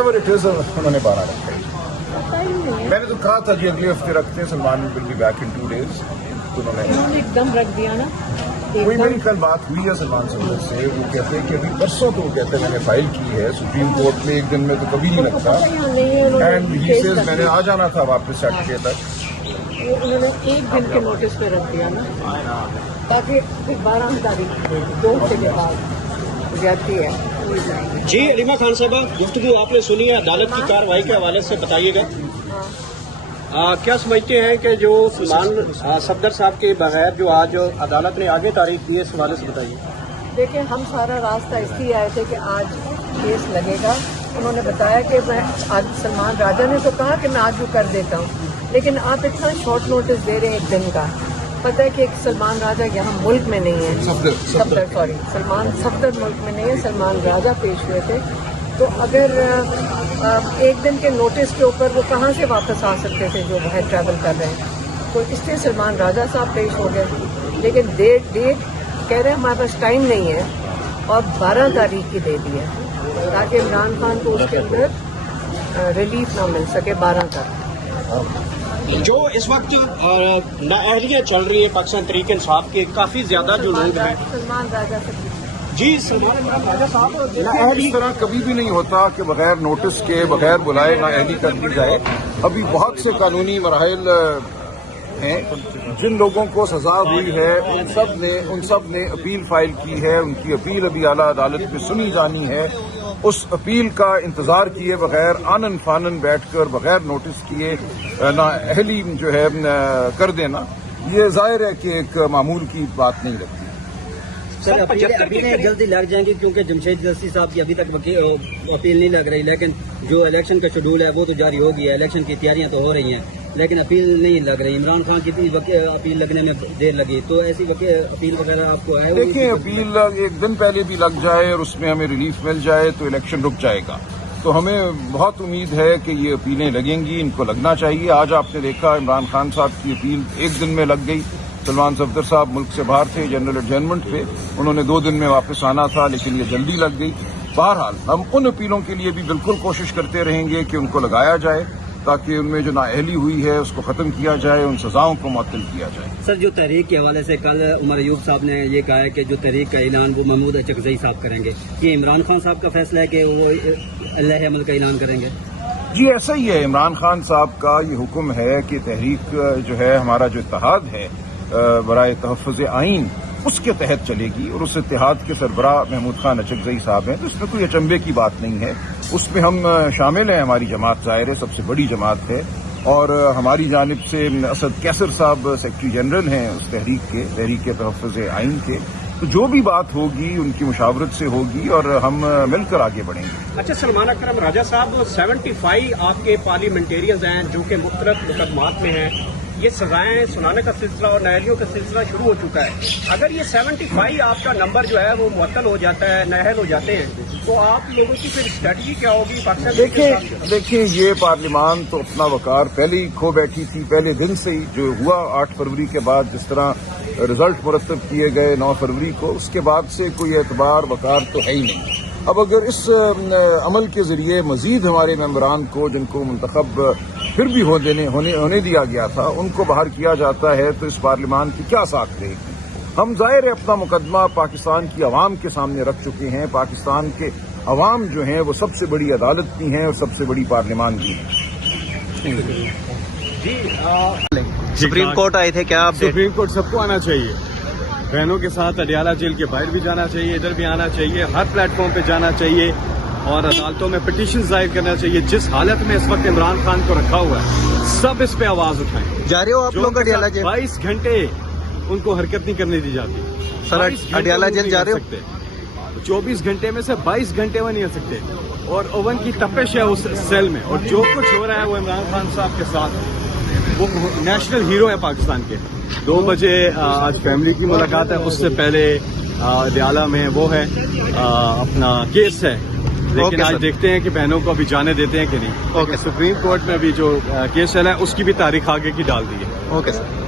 انہوں نے 12 رکھا ہے. میں نے تو کہا تھا کہ اگلے ہفتے رکھتے ہیں, Salman will be back in 2 days. تو انہوں نے ایک دم رکھ دیا نا. وہی میری کل بات ہوئی ہے سلمان صدر سے, وہ کہتے ہیں کہ ابھی پرسوں تو وہ کہتے ہیں میں نے فائل کی ہے سپریم کورٹ میں, ایک دن میں تو کبھی نہیں لگتا. اینڈ ہی سیز میں نے آ جانا تھا واپس سیٹرڈے تک. انہوں نے ایک دن کے نوٹس پہ رکھ دیا نا, تاکہ پھر 12 تاریخ 2 ہفتے کے بعد جاتی ہے. جی علیمہ خان صاحبہ, گفتگو آپ نے سنی ہے عدالت کی کارروائی کے حوالے سے, بتائیے گا کیا سمجھتے ہیں کہ جو سلمان صفدر صاحب کے بغیر جو آج عدالت نے آگے تاریخ دی ہے, اس حوالے سے بتائیے. دیکھیں ہم سارا راستہ اس لیے آئے تھے کہ آج کیس لگے گا. انہوں نے بتایا کہ میں آج, سلمان راجہ نے تو کہا کہ میں آج وہ کر دیتا ہوں, لیکن آپ اتنا شارٹ نوٹس دے رہے ہیں ایک دن کا. پتہ ہے کہ ایک سلمان راجہ یہاں ملک میں نہیں ہے, سلمان صفدر ملک میں نہیں ہے, سلمان راجہ پیش ہوئے تھے. تو اگر ایک دن کے نوٹس کے اوپر وہ کہاں سے واپس آ سکتے تھے جو باہر ٹریول کر رہے ہیں, تو اس لیے سلمان راجہ صاحب پیش ہو گئے. لیکن ڈیٹ کہہ رہے ہیں ہمارے پاس ٹائم نہیں ہے, اور 12 تاریخ کی دے دی ہے تاکہ عمران خان کو اس کے اندر ریلیف نہ مل سکے 12 تک. جو اس وقت نااہلیاں چل رہی ہے پاکستان تحریک انصاف کے, کافی زیادہ جو لوگ ہیں. سلمان راجہ سے جی سلمان راجہ صاحب, اس طرح کبھی بھی نہیں ہوتا کہ بغیر نوٹس کے, بغیر بلائے نااہلی کر دی جائے. ابھی بہت سے قانونی مراحل ہیں. جن لوگوں کو سزا ہوئی ہے ان سب نے اپیل فائل کی ہے. ان کی اپیل ابھی اعلیٰ عدالت میں سنی جانی ہے. اس اپیل کا انتظار کیے بغیر آنن فانن بیٹھ کر بغیر نوٹس کیے نااہلی جو ہے کر دینا, یہ ظاہر ہے کہ ایک معمول کی بات نہیں لگتی. سر اپیلیں جلدی لگ جائیں گی کیونکہ جمشید دستی صاحب کی ابھی تک اپیل نہیں لگ رہی, لیکن جو الیکشن کا شیڈول ہے وہ تو جاری ہو گیا ہے, الیکشن کی تیاریاں تو ہو رہی ہیں, لیکن اپیل نہیں لگ رہی. عمران خان کی اپیل لگنے میں دیر لگی, تو ایسی اپیل وغیرہ آپ کو ہے؟ دیکھیں اپیل ایک دن پہلے بھی لگ جائے اور اس میں ہمیں ریلیف مل جائے تو الیکشن رک جائے گا. تو ہمیں بہت امید ہے کہ یہ اپیلیں لگیں گی, ان کو لگنا چاہیے. آج آپ نے دیکھا عمران خان صاحب کی اپیل ایک دن میں لگ گئی. سلمان صفدر صاحب ملک سے باہر تھے جنرل ایڈجرنمنٹ پہ, انہوں نے 2 دن میں واپس آنا تھا, لیکن یہ جلدی لگ گئی. بہرحال ہم ان اپیلوں کے لیے بھی بالکل کوشش کرتے رہیں گے کہ ان کو لگایا جائے تاکہ ان میں جو نااہلی ہوئی ہے اس کو ختم کیا جائے, ان سزاؤں کو معطل کیا جائے. سر جو تحریک کے حوالے سے کل عمر ایوب صاحب نے یہ کہا ہے کہ جو تحریک کا اعلان وہ محمود اچکزئی صاحب کریں گے, یہ عمران خان صاحب کا فیصلہ ہے کہ وہ اللہ عمل کا اعلان کریں گے؟ جی ایسا ہی ہے. عمران خان صاحب کا یہ حکم ہے کہ تحریک جو ہے ہمارا جو اتحاد ہے برائے تحفظ آئین, اس کے تحت چلے گی, اور اس اتحاد کے سربراہ محمود خان اچکزئی صاحب ہیں. تو اس میں کوئی اچنبے کی بات نہیں ہے, اس میں ہم شامل ہیں. ہماری جماعت ظاہر ہے سب سے بڑی جماعت ہے, اور ہماری جانب سے اسد کیسر صاحب سیکرٹری جنرل ہیں اس تحریک کے تحفظ آئین کے. تو جو بھی بات ہوگی ان کی مشاورت سے ہوگی اور ہم مل کر آگے بڑھیں گے. اچھا سلمان اکرم راجہ صاحب, 75 آپ کے پارلیمنٹیرینز ہیں جو کہ مختلف مقدمات میں ہیں. یہ سزائیں سنانے کا سلسلہ اور نااہلیوں کا سلسلہ شروع ہو چکا ہے. اگر یہ 75 آپ کا نمبر جو ہے وہ معطل ہو جاتا ہے, نااہل ہو جاتے ہیں, تو آپ لوگوں کی پھر اسٹریٹجی کیا ہوگی پاکستان؟ دیکھیں یہ پارلیمان تو اپنا وقار پہلے ہی کھو بیٹھی تھی. پہلے دن سے ہی جو ہوا 8 فروری کے بعد جس طرح رزلٹ مرتب کیے گئے 9 فروری کو, اس کے بعد سے کوئی اعتبار وقار تو ہے ہی نہیں. اب اگر اس عمل کے ذریعے مزید ہمارے ممبران کو جن کو منتخب پھر بھی ہونے دیا گیا تھا ان کو باہر کیا جاتا ہے, تو اس پارلیمان کی کیا ساکھ رہے گی؟ ہم ظاہر ہے اپنا مقدمہ پاکستان کی عوام کے سامنے رکھ چکے ہیں. پاکستان کے عوام جو ہیں وہ سب سے بڑی عدالت بھی ہیں اور سب سے بڑی پارلیمان بھی ہیں. سپریم کورٹ آئے تھے, کیا سپریم کورٹ سب کو آنا چاہیے, بہنوں کے ساتھ اڈیالہ جیل کے باہر بھی جانا چاہیے, ادھر بھی آنا چاہیے, ہر پلیٹ فارم پہ جانا چاہیے, اور عدالتوں میں پٹیشن ظاہر کرنا چاہیے. جس حالت میں اس وقت عمران خان کو رکھا ہوا ہے سب اس پہ آواز اٹھائیں. جا رہے ہو آپ لوگ اڈیالہ جیل؟ 22 گھنٹے ان کو حرکت نہیں کرنے دی جاتی. سر اڈیالہ جیل جا رہے ہو؟ 24 گھنٹے میں سے 22 گھنٹے وہ نہیں رہ سکتے, اور اوون کی تپش ہے اس سیل میں, اور جو کچھ ہو رہا ہے وہ عمران خان صاحب کے ساتھ, وہ نیشنل ہیرو ہے پاکستان کے. 2 بجے آج فیملی کی ملاقات ہے, اس سے پہلے اڈیالہ میں وہ ہے اپنا کیس ہے, لیکن آج دیکھتے ہیں کہ بہنوں کو ابھی جانے دیتے ہیں کہ نہیں. سپریم کورٹ میں ابھی جو کیس چلا ہے اس کی بھی تاریخ آگے کی ڈال دی ہے. Okay sir.